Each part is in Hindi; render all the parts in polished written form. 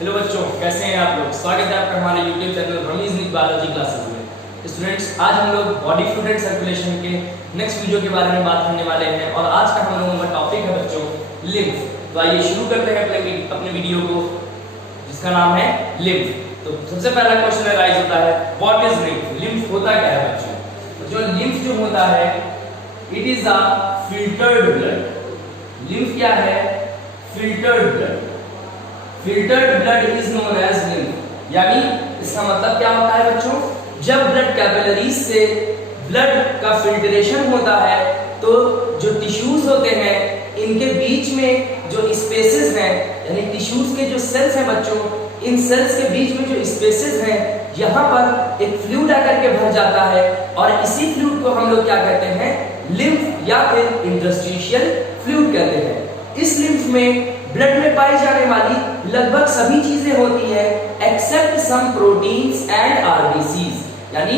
हेलो बच्चों, कैसे हैं आप लोग। स्वागत है आपका हमारे YouTube चैनल रमीज निक बायोलॉजी क्लासेस में। स्टूडेंट्स, आज हम लोग बॉडी फ्लूइड एंड सर्कुलेशन के नेक्स्ट वीडियो के बारे में बात करने वाले हैं और आज का हम लोगों का टॉपिक है बच्चों लिम्फ। तो आइए शुरू करते हैं अपने वीडियो को, जिसका नाम है लिम्फ। तो सबसे पहला क्वेश्चन राइज होता है, व्हाट इज लिम्फ। लिम्फ होता क्या है बच्चों। जो लिम्फ जो होता है, it is a filtered blood. Lymph क्या है? Filtered blood. Filtered blood is known as lymph. यानी इसका मतलब क्या होता है बच्चों, जब ब्लड कैपिलरीज से ब्लड का फिल्ट्रेशन होता है तो जो टिश्यूज होते हैं इनके बीच में जो स्पेसेस हैं, यानी टिश्यूज के जो सेल्स हैं बच्चों, इन सेल्स के बीच में जो स्पेसेस हैं, यहाँ पर एक फ्लूइड आकर के भर जाता है और इसी फ्लूइड को हम लोग क्या कहते हैं, लिम्फ या फिर इंटरस्टिशियल फ्लूइड कहते हैं। इस लिम्फ में ब्लड में पाई जाने वाली लगभग सभी चीजें होती हैं except some proteins and RBCs. यानी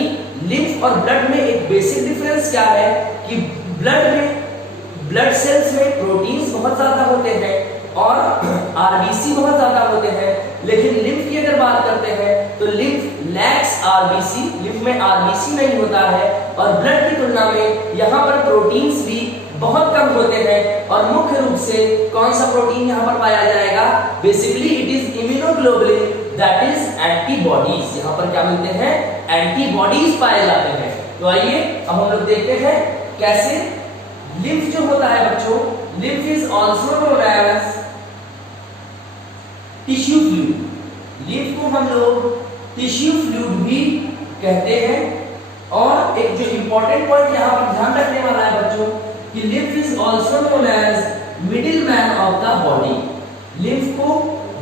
लिम्फ और ब्लड में एक बेसिक डिफरेंस क्या है कि ब्लड सेल्स में प्रोटीन्स बहुत ज्यादा होते हैं और आरबीसी बहुत ज्यादा होते हैं, लेकिन लिम्फ की अगर बात करते हैं तो लिम्फ लैक्स आरबीसी। लिम्फ में आरबीसी नहीं होता है और ब्लड की तुलना में यहाँ पर प्रोटीन्स भी बहुत कम होते हैं। और मुख्य रूप से कौन सा प्रोटीन यहाँ पर पाया जाएगा? Basically it is immunoglobulin, that is antibodies. यहाँ पर क्या मिलते हैं? एंटीबॉडीज पाए जाते हैं। तो आइए अब हम लोग देखते हैं कैसे लिम्फ जो होता है बच्चों, lymph is also known as tissue fluid. Lymph को हम लोग टिश्यू फ्लूइड भी कहते हैं। और एक जो इंपॉर्टेंट पॉइंट यहाँ पर ध्यान रखने वाला है बच्चों कि lymph is also known as middle man of the body. Lymph को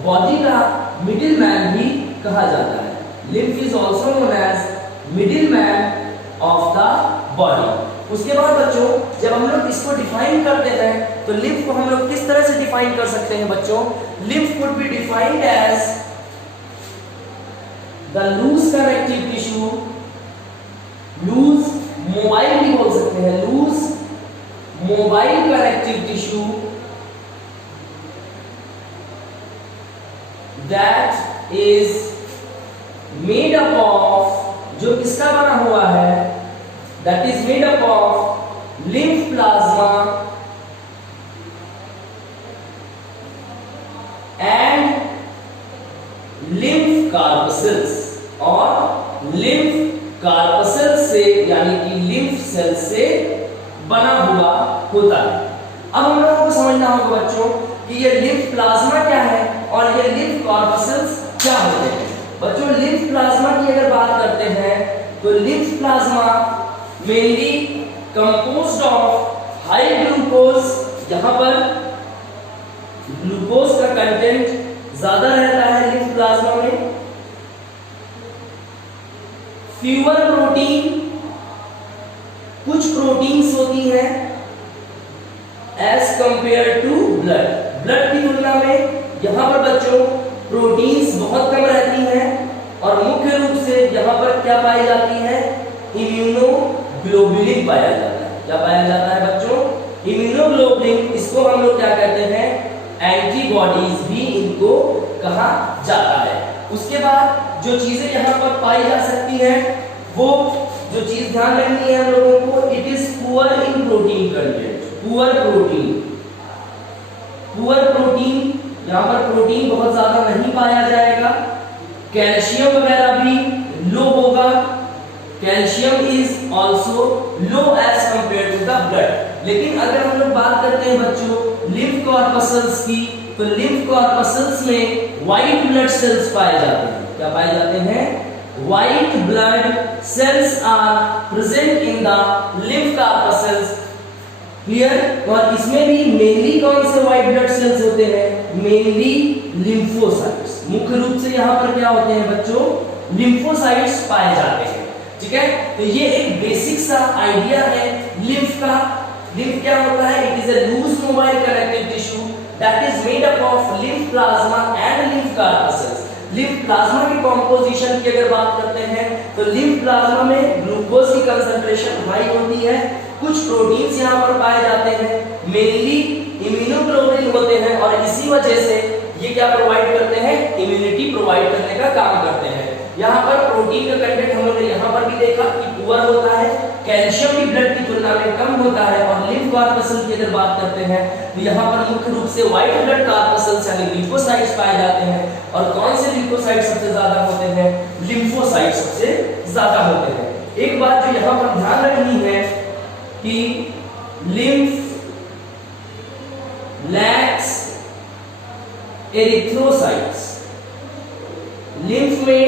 बॉडी का मिडिल मैन भी कहा जाता है। Lymph is also known as middle man of the body. उसके बाद बच्चों जब हम लोग इसको डिफाइन करते हैं तो लिम्फ को हम लोग किस तरह से डिफाइन कर सकते हैं बच्चों? Lymph could be defined as the loose connective tissue, loose mobile भी बोल सकते हैं, loose mobile connective tissue that is made up of, जो किसका बना हुआ है? That is made up of lymph plasma and lymph corpuscles. और लिम्फ कार्पसेल से यानी कि लिम्फ सेल से बना हुआ होता है। अब हम लोगों को समझना होगा बच्चों कि ये लिम्फ प्लाज्मा क्या है और ये लिम्फ कार्पसेल्स क्या होते हैं। बच्चों लिम्फ प्लाज्मा की अगर बात करते हैं तो lymph plasma mainly composed of high glucose, जहां पर ग्लूकोज का कंटेंट ज्यादा रहता है लिम्फ प्लाज्मा में, फ्यूअर प्रोटीन, कुछ प्रोटीन्स होती हैं as compare to blood. Blood की तुलना में यहां पर बच्चों प्रोटीन्स बहुत कम रहती हैं और मुख्य रूप से यहां पर क्या पाई जाती है? इम्यूनोग्लोबुलिन पाया जाता है। क्या पाया जाता है बच्चों? इम्यूनोग्लोबुलिन। इसको हम लोग क्या कहते हैं? एंटीबॉडीज भी इनको कहा जाता है। उसके बाद जो चीजें यहाँ पर पाई जा सकती हैं, वो जो चीज ध्यान रखनी है हम लोगों को, it is poor in protein content. Poor protein, poor protein, यहाँ पर प्रोटीन बहुत ज्यादा नहीं पाया जाएगा। कैल्शियम वगैरह भी लो होगा। Calcium is also low as compare to the blood. लेकिन अगर हम लोग बात करते हैं बच्चों लिम्फ कॉर्पसेल्स की, तो लिम्फ कॉर्पसेल्स में व्हाइट ब्लड सेल्स पाए जाते हैं। क्या पाए जाते हैं? White blood cells are present in the lymph corpuscles. Clear? और इसमें भी मेनली कौन से व्हाइट ब्लड सेल्स होते हैं? Mainly lymphocytes. मुख्य रूप से यहाँ पर क्या होते हैं बच्चों? लिम्फोसाइट्स पाए जाते हैं। ठीक है, तो ये एक बेसिक सा आइडिया है लिम्फ का। लिम्फ क्या होता है? It is a loose mobile connective tissue that is made up of lymph plasma and lymph corpuscles. Lymph plasma की कॉम्पोजिशन की अगर बात करते हैं तो लिम्फ प्लाज्मा में ग्लूकोज की कंसंट्रेशन हाई होती है, कुछ प्रोटीन्स यहाँ पर पाए जाते हैं, मेनली इम्यूनोग्लोबुलिन होते हैं और इसी वजह से ये क्या प्रोवाइड करते हैं, इम्यूनिटी प्रोवाइड करने का काम करते हैं। यहाँ पर प्रोटीन का कंटेंट हम लोग ने यहाँ पर भी देखा कि पुअर होता है, कैल्शियम भी ब्लड की तुलना में कम होता है। और लिम्फ कॉर्पसल की अगर बात करते हैं तो यहाँ पर मुख्य रूप से व्हाइट ब्लड कॉर्पसल्स यानी ल्यूकोसाइट्स पाए जाते हैं। और कौन से ल्यूकोसाइट सबसे ज्यादा होते हैं, लिम्फोसाइट सबसे ज्यादा होते हैं। एक बात जो यहाँ पर ध्यान रखनी है कि लिम्फ लैक्स एरिथ्रोसाइट्स, लिम्फ में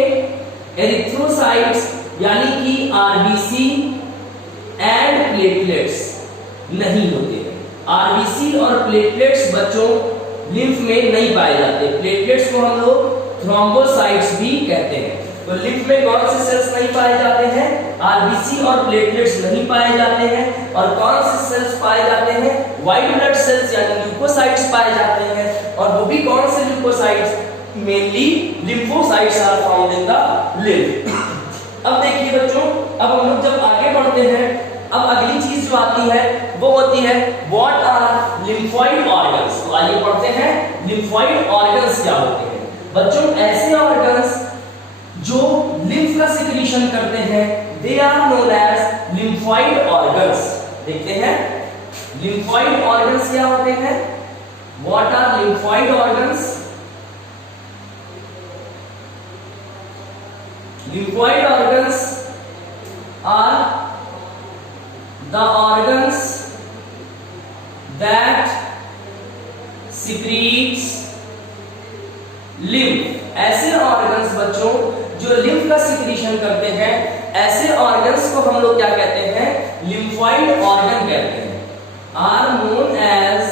एरिथ्रोसाइट्स यानी कि आरबीसी एंड प्लेटलेट्स नहीं होते हैं। आरबीसी और प्लेटलेट्स बच्चों लिम्फ में नहीं पाए जाते। प्लेटलेट्स को हम लोग थ्रोम्बोसाइट्स भी कहते हैं। तो लिम्फ में कौन से सेल्स नहीं पाए जाते हैं, आरबीसी और प्लेटलेट्स नहीं पाए जाते हैं। और कौन से सेल्स पाए जाते हैं, व्हाइट ब्लड सेल्स यानी ल्यूकोसाइट्स पाए जाते हैं। और वो भी कौन से leucocytes, mainly lymphocytes are found in the lymph. अब देखिए बच्चों, अब हम लोग जब आगे बढ़ते हैं, अब अगली चीज जो आती है वो होती है व्हाट आर लिम्फोइड ऑर्गन्स। तो आइए पढ़ते हैं लिम्फोइड ऑर्गन्स क्या होते हैं। बच्चों ऐसे ऑर्गन्स जो लिम्फ का सिक्रीशन करते हैं, they are known as lymphoid organs. देखते हैं लिम्फोइड ऑर्गन्स क्या होते हैं, what are lymphoid organs. Lymphoid organs are the organs that secretes lymph। ऐसे ऑर्गन्स बच्चों जो लिम्फ का सिक्रीशन करते हैं, ऐसे ऑर्गन्स को हम लोग क्या कहते हैं, लिम्फोइड ऑर्गन कहते हैं। Are known as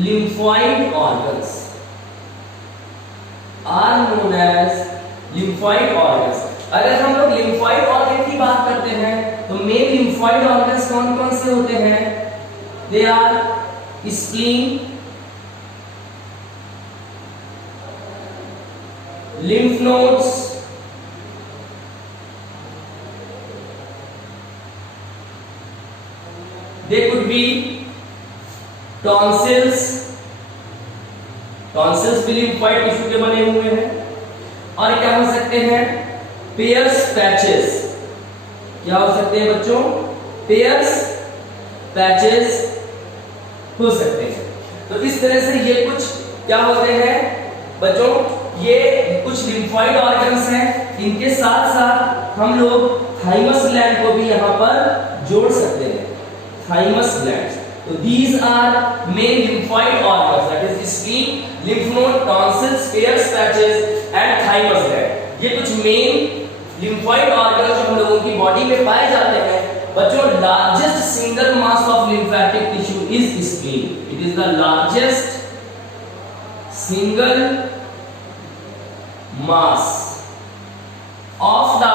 lymphoid organs, are known as lymphoid organs. अगर हम लोग लिम्फोइड ऑर्गन की बात करते हैं तो मेन लिम्फोइड ऑर्गन्स कौन कौन से होते हैं, they are spleen, lymph nodes, they could be tonsils, tonsils भी lymphoid टिश्यू के बने हुए हैं। और क्या हो सकते हैं, पेयर्स पैचेस, क्या हो सकते हैं बच्चों, पेयर्स पैचेस हो सकते हैं। तो इस तरह से ये कुछ क्या होते हैं बच्चों, ये कुछ लिम्फोइड ऑर्गन्स हैं। इनके साथ साथ हम लोग थाइमस ग्लैंड को भी यहाँ पर जोड़ सकते हैं, थाइमस ग्लैंड। तो these are main lymphoid organs, that is spleen, lymph node, tonsils, Peyer's patches and thymus gland। ये कुछ मेन लिम्फोइड ऑर्गन जो हम लोगों की बॉडी में पाए जाते हैं। बच्चों largest single mass of lymphatic tissue is spleen, it is the largest single mass of the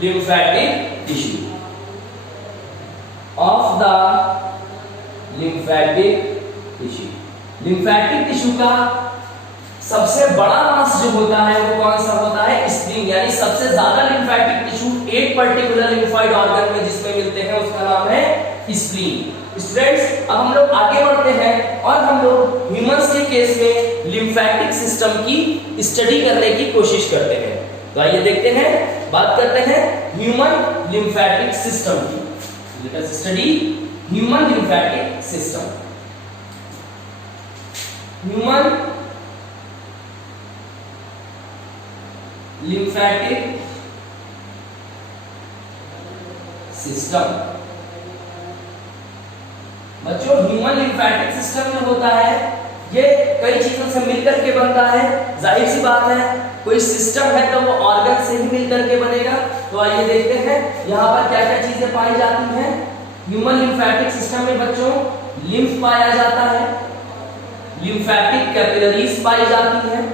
lymphatic tissue, of the lymphatic tissue। lymphatic tissue का सबसे बड़ा मास जो होता है वो कौन सा होता है, स्प्लीन। यानी सबसे ज्यादा lymphatic tissue एक पर्टिकुलर lymphoid organ में जिसमें मिलते हैं उसका नाम है स्प्लीन। स्टूडेंट्स अब हम लोग आगे बढ़ते हैं और हम लोग ह्यूमंस के केस में लिम्फेटिक सिस्टम की स्टडी करने की कोशिश करते हैं। तो आइए देखते हैं, बात करते हैं ह्यूमन लिम्फेटिक सिस्टम की। Let us study human lymphatic system. Human lymphatic system. बच्चों ह्यूमन लिम्फेटिक सिस्टम जो होता है ये कई चीजों से मिलकर के बनता है। जाहिर सी बात है कोई सिस्टम है तो वो ऑर्गन से ही मिलकर के बनेगा। तो आइए देखते हैं यहाँ पर क्या क्या चीजें पाई जाती हैं। ह्यूमन लिम्फेटिक सिस्टम में बच्चों लिम्फ पाया जाता है, लिम्फेटिक कैपिलरीज पाई जाती हैं,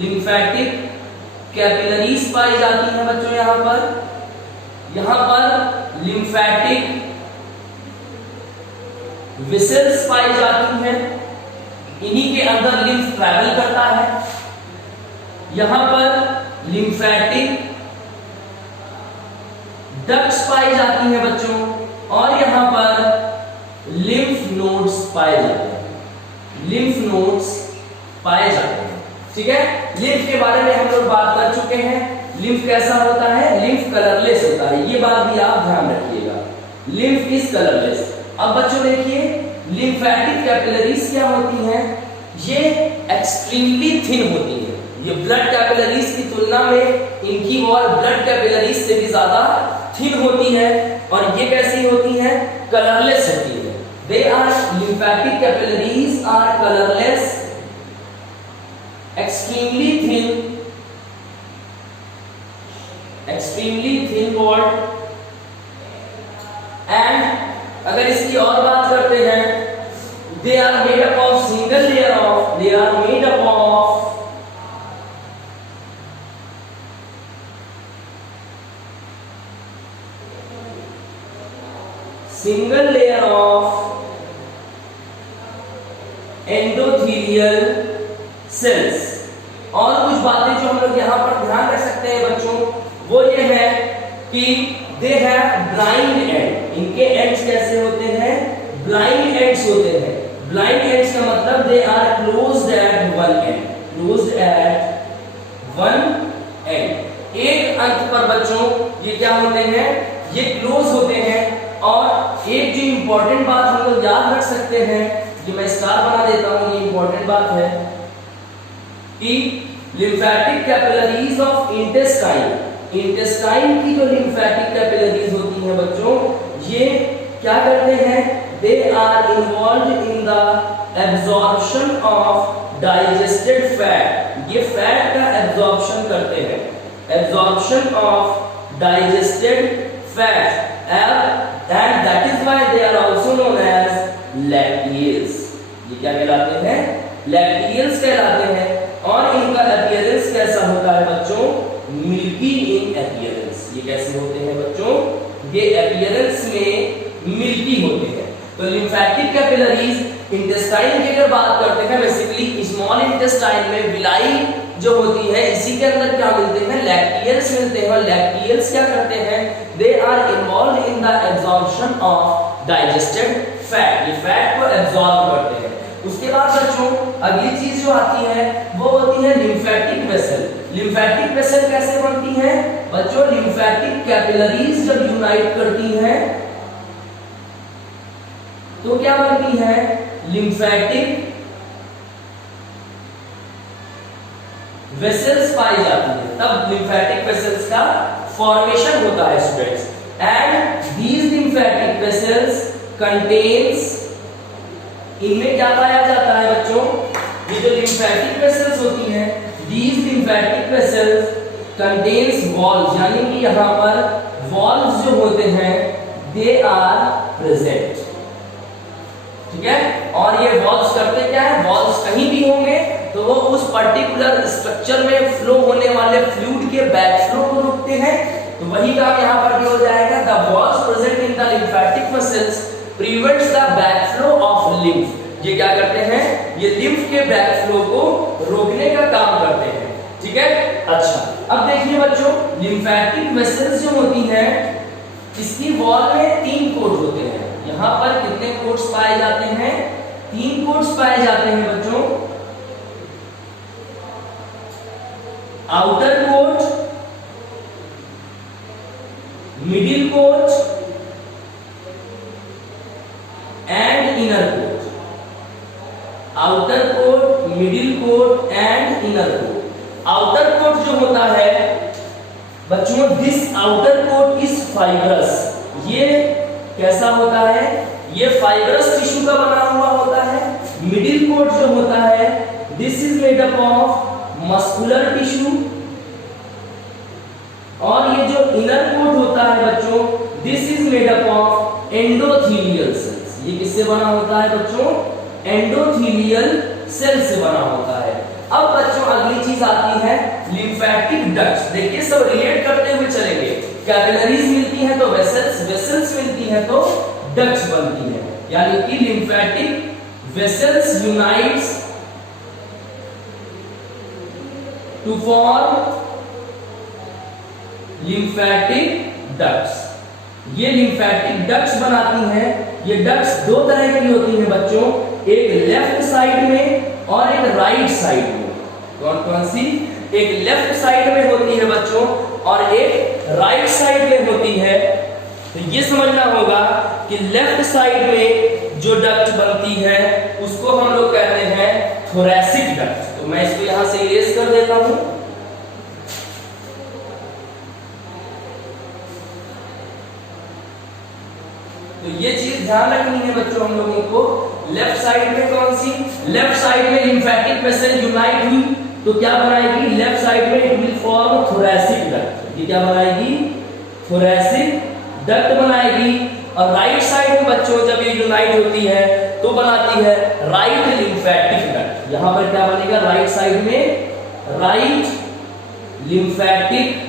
लिम्फेटिक कैपिलरीज पाई जाती हैं बच्चों। यहाँ पर लिम्फेटिक वेसल्स पाई जाती हैं, इन्हीं के अंदर लिम्फ ट्रैवल करता है। यहां पर लिम्फेटिक डक्ट्स पाई जाती हैं बच्चों, और यहां पर लिम्फ नोड्स पाए जाते हैं। लिम्फ नोड्स पाए जाते हैं। ठीक है, लिम्फ के बारे में हम लोग बात कर चुके हैं। लिम्फ कैसा होता है? लिम्फ कलरलेस होता है, ये बात भी आप ध्यान रखिएगा। Lymph is colourless. अब बच्चों देखिए, लिम्फेटिक कैपिलरीज क्या होती हैं? ये एक्सट्रीमली थिन होती है। ये ब्लड कैपिलरीज की तुलना में इनकी वॉल ब्लड कैपिलरीज से भी ज्यादा थिन होती है। और ये कैसी होती है? कलरलेस होती है। They are lymphatic capillaries are colourless, extremely thin walled, and अगर इसकी और बात करते हैं, they are made up of single layer of endothelial cells। और कुछ बातें जो हम लोग यहाँ पर ध्यान रख सकते हैं बच्चों, वो ये है कि दे हैव ब्लाइंड एंड। इनके एंड्स कैसे होते हैं? ब्लाइंड एंड्स होते हैं। ब्लाइंड एंड्स का मतलब they are closed at one end, closed at one end. एक अंत पर बच्चों ये क्या होते हैं? ये क्लोज होते हैं। और एक जो इंपॉर्टेंट बात हम लोग याद रख सकते हैं, ये मैं स्टार बना देता हूं, ये इंपॉर्टेंट बात है कि lymphatic capillaries of intestine, intestine की जो लिम्फेटिक कैपिलरीज होती हैं बच्चों, ये क्या करते हैं? They are involved in the absorption of digested fat. ये फैट का एब्जॉर्प्शन करते हैं, absorption of digested fat, and that is why they are also known as lacteals। ये क्या कहलाते हैं? lacteals कहलाते हैं। और इनका अपीयरेंस कैसा होता है बच्चों? मिल्की इन अपीयरेंस। ये कैसे होते हैं बच्चों? ये अपीयरेंस में मिल्की होते हैं। तो लिम्फेटिक कैपिलरीज इंटेस्टाइन की अगर बात करते हैं, बेसिकली स्मॉल इंटेस्टाइन में विलाई जो होती है, इसी के अंदर क्या मिलते हैं? लैक्टियल्स मिलते हैं। और लैक्टियल्स क्या करते हैं? They are involved in the absorption of digested fat. ये फैट को एब्जॉर्ब करते हैं। उसके बाद बच्चों अगली चीज जो आती है वो होती है लिम्फेटिक वेसल। लिम्फेटिक वेसल कैसे बनती है बच्चों? लिम्फेटिक कैपिलरीज जब यूनाइट करती हैं तो क्या बनती है? लिम्फेटिक वेसल्स पाई जाती है, तब लिम्फेटिक वेसल्स का फॉर्मेशन होता है students. And these lymphatic vessels contains, इनमें क्या पाया जाता है बच्चों? ये जो लिम्फेटिक वेसल्स होती हैं, these lymphatic vessels contains walls, यानी कि यहाँ पर वॉल्स जो होते हैं दे आर प्रेजेंट। ठीक है, और ये वॉल्स करते क्या है? वॉल्स कहीं भी होंगे तो वो उस पर्टिकुलर स्ट्रक्चर में फ्लो होने वाले फ्लूइड के बैकफ्लो को रोकते हैं। तो वही काम यहाँ पर भी हो जाएगा। The walls present in the lymphatic vessels prevents the backflow of lymph. ये क्या करते हैं? ये लिम्फ के बैकफ्लो को रोकने का काम करते हैं। ठीक है, अच्छा अब देखिए बच्चों, लिम्फेटिक वेसल्स जो होती हैं इसकी वॉल में 3 कोट होते हैं। यहाँ पर कितने कोट्स पाए जाते हैं? 3 कोट्स पाए जाते हैं बच्चों। Outer coat, middle coat and inner coat. Outer coat, middle coat and inner coat. Outer coat जो होता है बच्चों, this outer coat is fibrous. ये कैसा होता है? ये फाइब्रस टिश्यू का बना हुआ होता है। मिडिल कोट जो होता है this is made up of muscular tissue. और ये जो इनर कोट होता है बच्चों, this is made up of endothelial cells. ये किससे बना होता है बच्चों? एंडोथेलियल सेल से बना होता है। अब बच्चों अगली चीज आती है लिम्फेटिक डक्ट्स। देखिए सब रिलेट करते हुए चलेंगे। कैपिलरीज मिलती हैं तो वेसल्स, वेसल्स मिलती हैं तो डक्ट्स बनती है। यानी कि lymphatic vessels unites to form lymphatic ducts. ये लिम्फेटिक डक्ट्स बनाती हैं ये डक्ट्स दो तरह की होती हैं बच्चों, एक लेफ्ट साइड में और एक राइट साइड में। कौन कौन सी? एक लेफ्ट साइड में होती है बच्चों और एक राइट साइड में होती है। तो ये समझना होगा कि लेफ्ट साइड में जो डक्ट बनती है उसको हम लोग कहते हैं थोरैसिक डक्ट। तो मैं इसको यहां से इरेज कर देता हूं। तो ये चीज ध्यान रखनी है बच्चों हम लोगों को। लेफ्ट साइड में कौन सी? लेफ्ट साइड में लिम्फेटिक वेसल यूनाइट हुई तो क्या बनाएगी? लेफ्ट साइड में it will form thoracic duct. ये क्या बनाएगी? थोरैसिक डक्ट बनाएगी। और राइट साइड में बच्चों जब ये यूनाइट होती है तो बनाती है राइट लिम्फेटिक डक्ट। यहां पर क्या बनेगा? राइट साइड में राइट लिम्फेटिक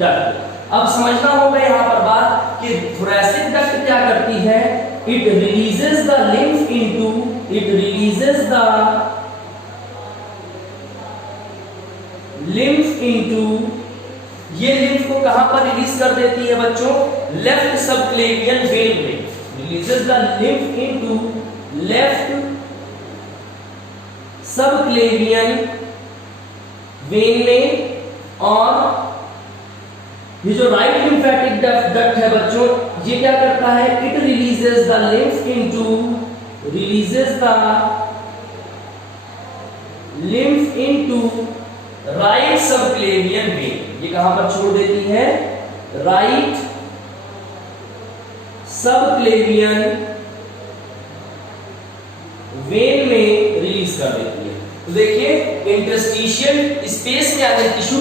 डक्ट। अब समझना होगा यहां पर बात कि थोरैसिक डक्ट क्या करती है? It releases the lymph into, it releases the lymph into, ये लिम्फ को कहां पर रिलीज कर देती है बच्चों? लेफ्ट सबक्लेवियन वेन में। Releases the lymph into left subclavian vein में। और ये जो राइट लिम्फेटिक डक्ट है बच्चों, ये क्या करता है? It releases the lymph into, releases the lymph into right subclavian vein. ये कहां पर छोड़ देती है? राइट सबक्लेवियन वेन में रिलीज कर देती है। तो देखिए इंटरस्टिशियल स्पेस में आगे टिश्यू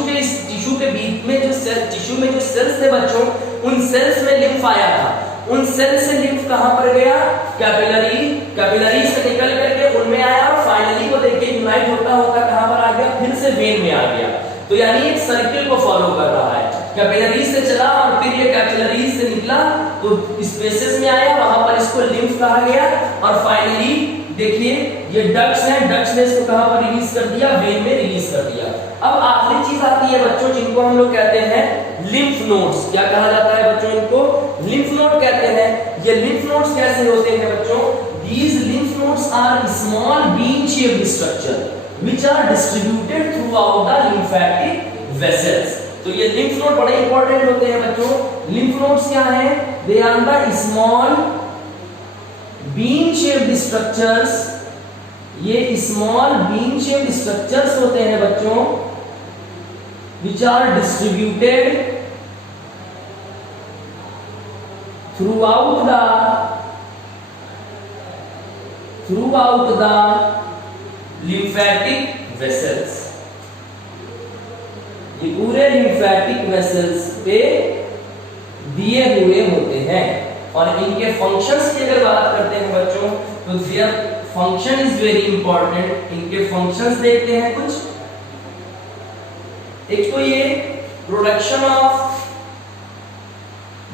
के बीच में जो सेल, टिश्यू में जो सेल्स थे बच्चों, उन सेल्स में लिम्फ आया था। उन सेल से लिम्फ कहां पर गया? कैपिलरी, कैपिलरी से निकल करके उनमें आया और फाइनली वो देखिए यूनाइट होता होता कहां पर आ गया? फिर से वेन में आ गया। तो यानी एक सर्किल को फॉलो कर रहा है। कैपिलरी से चला और फिर ये कैपिलरी से निकला तो स्पेसेस में आया, वहां पर इसको लिम्फ कहा गया। और फाइनली देखिए ये डक्ट्स हैं, डक्ट्स ने इसको कहां पर रिलीज कर दिया? वेन में रिलीज कर दिया। अब आखिरी चीज आती है बच्चों जिनको हम लोग कहते हैं लिम्फ नोड्स। क्या कहा जाता है बच्चों? इनको लिम्फ नोड कहते हैं। ये लिम्फ नोड्स कैसे होते हैं बच्चों? These lymph nodes are small bean-shaped structure which are distributed throughout the lymphatic vessels. तो ये lymph node बड़े इंपॉर्टेंट होते हैं बच्चों। lymph nodes क्या हैं? They are the small bean-shaped structures। ये small bean-shaped structures होते हैं बच्चों which are distributed throughout the lymphatic vessels। ये पूरे lymphatic vessels पे दिए हुए होते हैं। और इनके फंक्शंस की अगर बात करते हैं बच्चों तो their function is very important। इनके फंक्शंस देखते हैं कुछ। एक तो ये प्रोडक्शन ऑफ,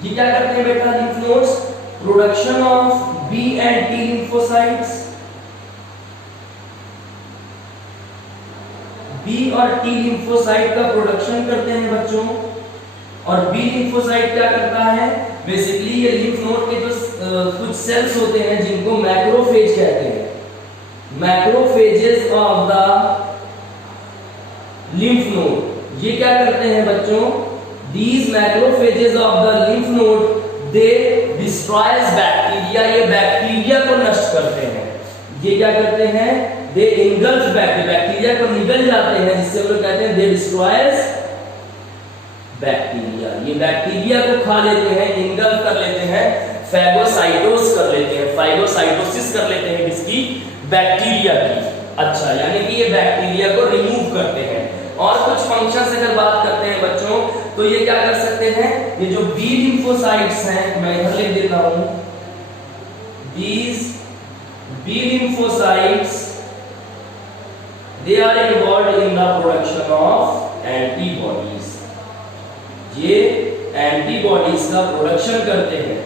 ये क्या करते हैं बेटा lymph nodes? Production of B and T lymphocytes। B और T lymphocyte का प्रोडक्शन करते हैं बच्चों। और B lymphocyte क्या करता है? बेसिकली ये lymph node के जो कुछ सेल्स होते हैं जिनको मैक्रोफेज कहते हैं। Macrophages of the lymph node ये क्या करते हैं बच्चों? These macrophages of the lymph node they destroys bacteria। ये बैक्टीरिया को नष्ट करते हैं। ये क्या करते हैं? They engulf bacteria। बैक्टीरिया को निगल जाते हैं, जिससे हम लोग कहते हैं they destroys बैक्टीरिया। ये बैक्टीरिया को खा लेते हैं, इंगल्फ कर लेते हैं, फैगोसाइटोस कर लेते हैं, फाइगोसाइटोसिस कर लेते हैं किसकी? बैक्टीरिया की। अच्छा, यानी कि ये बैक्टीरिया को रिमूव करते हैं। और कुछ फंक्शन अगर बात करते हैं बच्चों तो ये क्या कर सकते हैं? ये जो बी लिम्फोसाइट्स हैं, मैं इधर लिख देता हूं, these B lymphocytes they are involved in the production of antibodies। ये एंटीबॉडीज का प्रोडक्शन करते हैं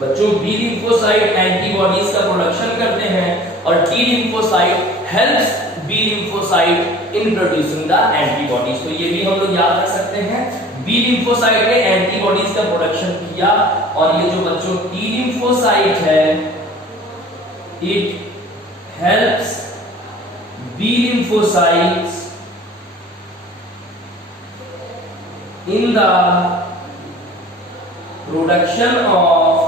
बच्चों। बी लिम्फोसाइट एंटीबॉडीज का प्रोडक्शन करते हैं और T lymphocyte helps B lymphocyte in producing the antibodies. तो ये भी हम लोग याद रख सकते हैं। बी लिम्फोसाइट ने एंटीबॉडीज का प्रोडक्शन किया और ये जो बच्चों टी लिम्फोसाइट है it helps B lymphocytes in the production of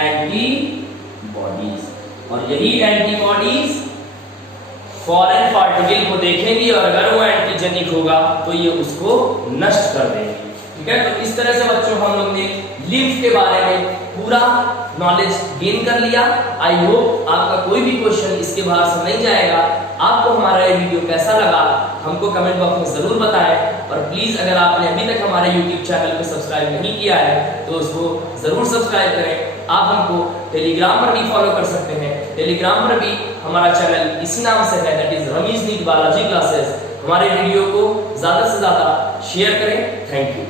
antibodies और यही एंटीबॉडीज फॉरेन पार्टिकल को देखेंगी और अगर वो एंटीजेनिक होगा तो ये उसको नष्ट कर देंगे। ठीक है, तो इस तरह से बच्चों हम लोग ने लिम्फ के बारे में पूरा नॉलेज गेन कर लिया। आई होप आपका कोई भी क्वेश्चन इसके बाहर से नहीं जाएगा। आपको हमारा ये वीडियो कैसा लगा हमको कमेंट बॉक्स में जरूर बताएं और प्लीज अगर आपने अभी तक हमारे YouTube चैनल को सब्सक्राइब नहीं किया है तो उसको जरूर सब्सक्राइब करें। आप हमको टेलीग्राम पर भी फॉलो कर सकते हैं। टेलीग्राम पर भी हमारा चैनल इसी नाम से है, that is Ramiz NEET biology classes. हमारे वीडियो को ज्यादा से ज्यादा शेयर करें। Thank you.